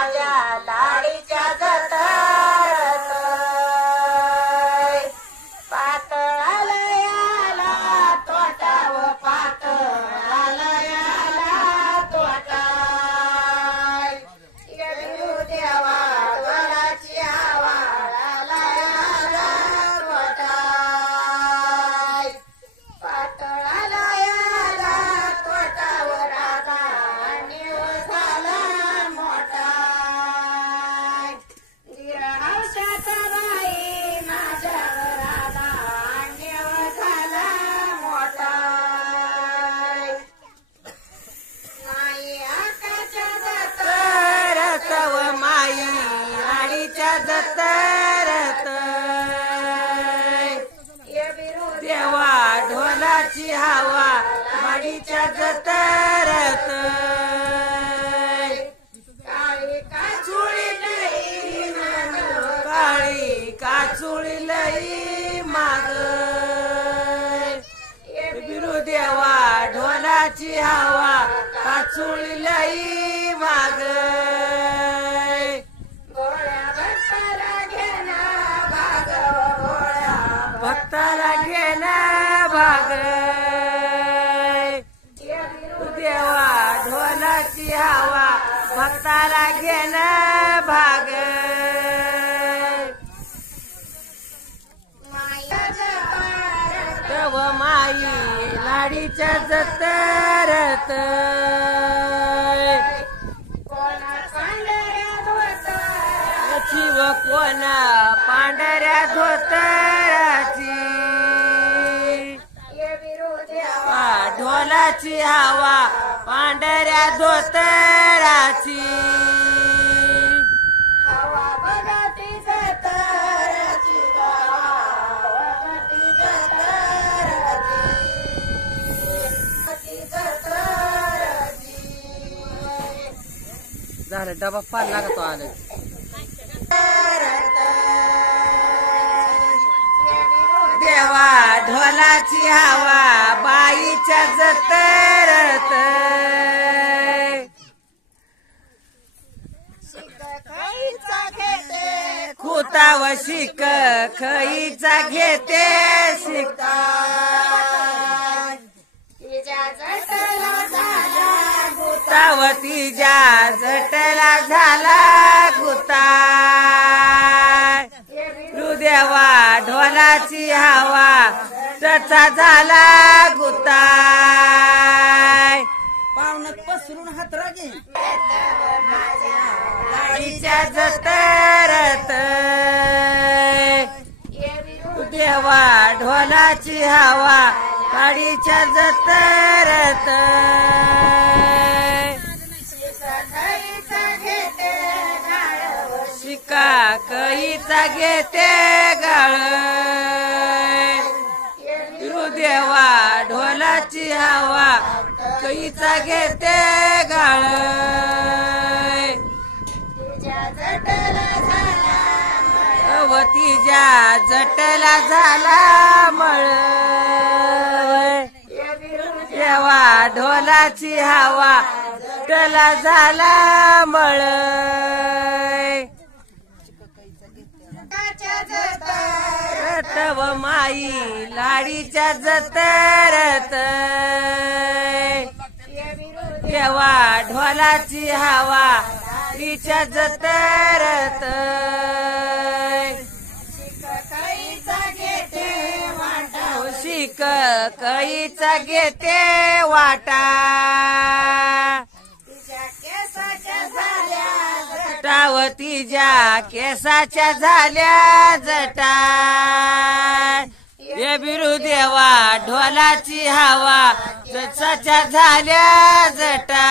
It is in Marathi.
माझ्या लाडीच्या जतरत पातळालयाला तोटा व पातळालयाला तोटा येऊ देवा वराची आवाळालयाला तोटा पातळालयाला तोटा व राधा निव झाला मोठा गिरहावशाचा बाई माझ्या राधा निव झाला मोठा नाही आकाच्या जतरत व माई राणीच्या जतरत देवा ढोलाची हवा माडीच्या जतरत काळी काचुळी लई माग काळी काचुळी लई माग बिरू देवा ढोलाची हवा काचुळी लई माग गोळ्या भक्ताला घेना भाग गोळ्या भक्ताला घेना भाग देवा ढोलाची हवा भक्ताला घेना भाग तव माई लाडीच्या जतरत व कोणा पांढऱ्या धोतराची ढोलाची हवा पांढऱ्या धोतराची हवा बघती जतराची झालं डबा फार लागतो आले देवा ढोलाची हवा बाईच्या जतरत खुता व शिक खईचा घेते शिका गुतावतीच्या जटला झाला गुता देवा ढोलाची हवा तसा झाला गुता पावनात पसरून हातरागी लाडीच्या जतरत देवा ढोलाची हवा लाडीच्या जतरत शिका कईचा घेते गाळ देवा ढोलाची हवा कईचा घेते गाळ तिच्या जटला झाला मळ देवा ढोलाची हवा जटला झाला मळ तव माई लाडीच्या जतरत देवा ढोलाची हवा लाडीच्या जतरत शिक कईचा घेते वाटा टावतीच्या केसाच्या झाल्या जटा ये बिरू देवा ढोलाची हवा जसाच्या झाल्या जटा